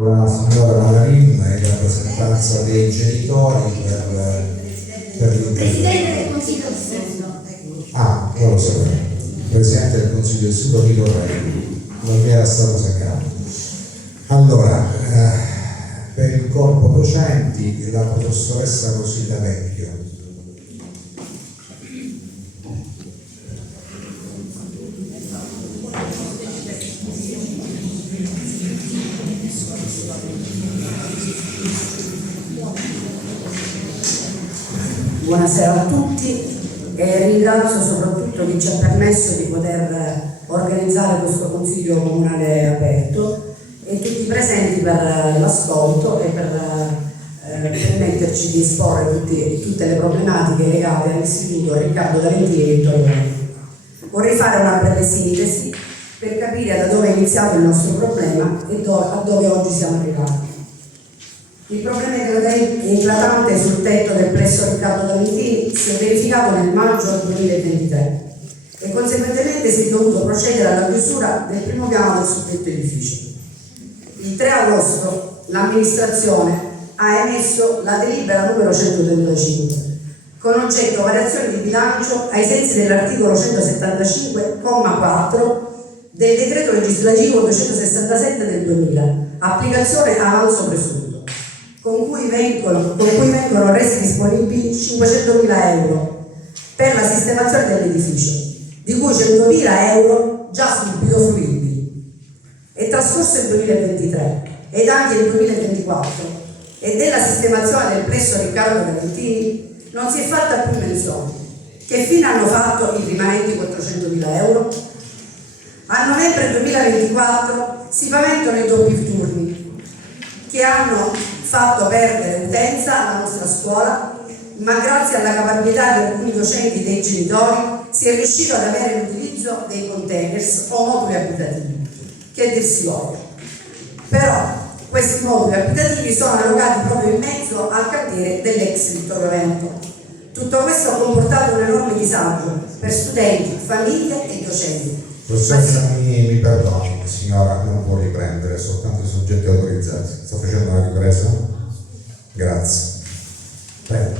La signora Malarin in rappresentanza dei genitori per Presidente del Consiglio di Stato. non lo sapevo. Presidente del Consiglio di Stato Vito Re, non mi era stato segnato. Allora, per il corpo docenti, la professoressa Rosita Vecchio. Buonasera a tutti e ringrazio soprattutto chi ci ha permesso di poter organizzare questo Consiglio Comunale aperto e tutti i presenti per l'ascolto e per permetterci di esporre tutte le problematiche legate all'Istituto Riccardo Valentini e Vittorio Veneto. Vorrei fare una breve sintesi per capire da dove è iniziato il nostro problema e a dove oggi siamo arrivati. Il problema eclatante sul tetto del plesso Riccardo Valentini si è verificato nel maggio 2023 e conseguentemente si è dovuto procedere alla chiusura del primo piano del suddetto edificio. Il 3 agosto l'amministrazione ha emesso la delibera numero 135 con oggetto variazione di bilancio ai sensi dell'articolo 175,4 del decreto legislativo 267 del 2000, applicazione avanzo presunto, con cui vengono resi disponibili 500.000 euro per la sistemazione dell'edificio, di cui 100.000 euro già subito fruibili. È trascorso il 2023 ed anche il 2024 e della sistemazione del plesso Riccardo Valentini non si è fatta più menzione. Che fine hanno fatto i rimanenti 400.000 euro? A novembre 2024 si paventano i doppi turni che hanno fatto perdere utenza alla nostra scuola, ma grazie alla caparbietà di alcuni docenti e dei genitori si è riuscito ad avere l'utilizzo dei containers o moduli abitativi, che dir si voglia. Però questi moduli abitativi sono allogati proprio in mezzo al cantiere dell'ex Vittorio Veneto. Tutto questo ha comportato un enorme disagio per studenti, famiglie e docenti. Professoressa, mi perdoni, signora, non può riprendere, soltanto i soggetti autorizzati. Sta facendo una ripresa? Grazie. Prego.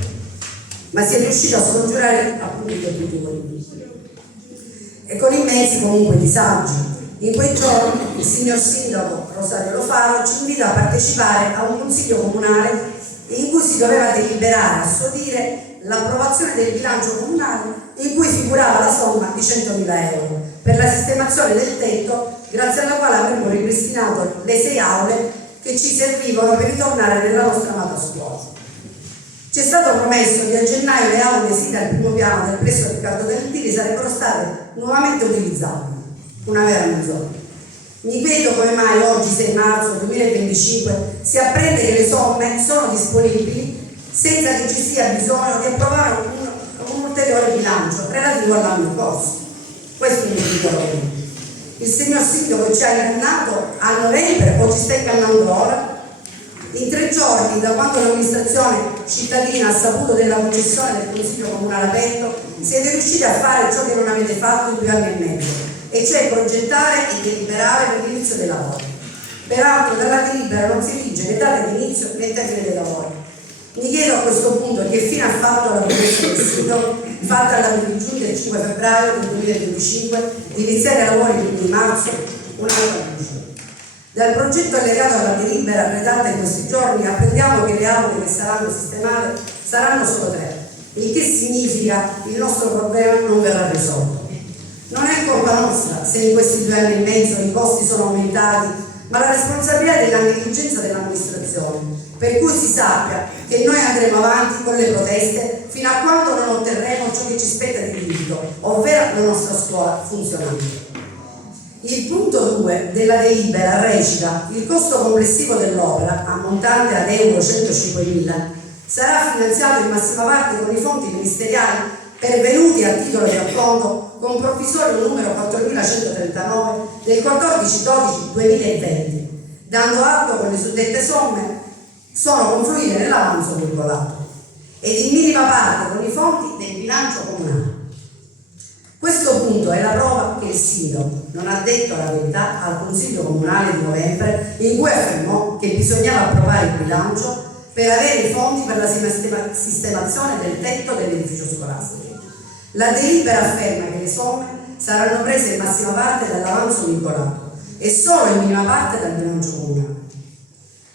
Ma si è riuscito a scongiurare appunto i debiti e con immensi comunque disagi. In quei giorni il signor sindaco Rosario Lo Faro ci invita a partecipare a un consiglio comunale in cui si doveva deliberare a suo dire l'approvazione del bilancio comunale in cui figurava la somma di 100.000 euro per la sistemazione del tetto, grazie alla quale avremmo ripristinato le 6 aule che ci servivano per ritornare nella nostra amata scuola. Ci è stato promesso che a gennaio le aule site al primo piano del plesso Riccardo Valentini sarebbero state nuovamente utilizzabili. Una vera menzogna. Mi chiedo come mai oggi, 6 marzo 2025, si apprende che le somme sono disponibili senza che ci sia bisogno di approvare un ulteriore bilancio relativo all'anno in corso. Questo è un dico. Il signor sindaco ci ha ingannato a novembre o ci sta ingannando ora? In 3 giorni, da quando l'amministrazione cittadina ha saputo della concessione del Consiglio Comunale aperto, siete riusciti a fare ciò che non avete fatto in 2 anni e mezzo, e cioè progettare e deliberare per l'inizio dei lavori. Peraltro dalla delibera non si legge né data di inizio né termine dei lavori. Mi chiedo a questo punto che fine ha fatto la promessa del sindaco fatta alla giunta del 5 febbraio del 2025 di iniziare i lavori il 1 marzo, una volta luce. Dal progetto allegato alla delibera redatta in questi giorni apprendiamo che le aule che saranno sistemate saranno solo 3, il che significa che il nostro problema non verrà risolto. Non è colpa nostra se in questi 2 anni e mezzo i costi sono aumentati, ma la responsabilità è della negligenza dell'amministrazione, per cui si sappia che noi andremo avanti con le proteste fino a quando non otterremo ciò che ci spetta di diritto, ovvero la nostra scuola funzionante. Il punto 2 della delibera recita: il costo complessivo dell'opera, ammontante ad euro 105.000, sarà finanziato in massima parte con i fondi ministeriali pervenuti a titolo di acconto con provvisorio numero 4139 del 14/12/2020, dando atto che le suddette somme sono confluite nell'avanzo vincolato ed in minima parte con i fondi del bilancio comunale. Questo punto è la prova che il sindaco non ha detto la verità al Consiglio Comunale di novembre, in cui affermò che bisognava approvare il bilancio per avere i fondi per la sistemazione del tetto dell'edificio scolastico. La delibera afferma che le somme saranno prese in massima parte dall'avanzo vincolato e solo in minima parte dal bilancio comunale.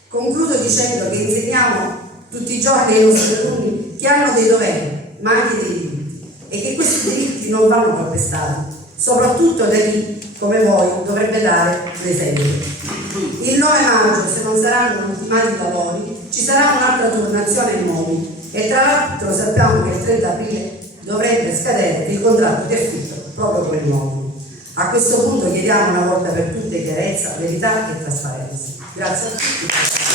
Concludo dicendo che insegniamo tutti i giorni ai nostri alunni che hanno dei doveri, ma anche dei diritti, e che questi diritti non vanno calpestati, soprattutto da chi, come voi, dovrebbe dare l'esempio. Il 9 maggio, se non saranno ultimati i lavori, ci sarà un'altra turnazione ai immobili e tra l'altro sappiamo che il 30 aprile dovrebbe scadere il contratto di affitto proprio con l'immobile. A questo punto chiediamo una volta per tutte chiarezza, verità e trasparenza. Grazie a tutti.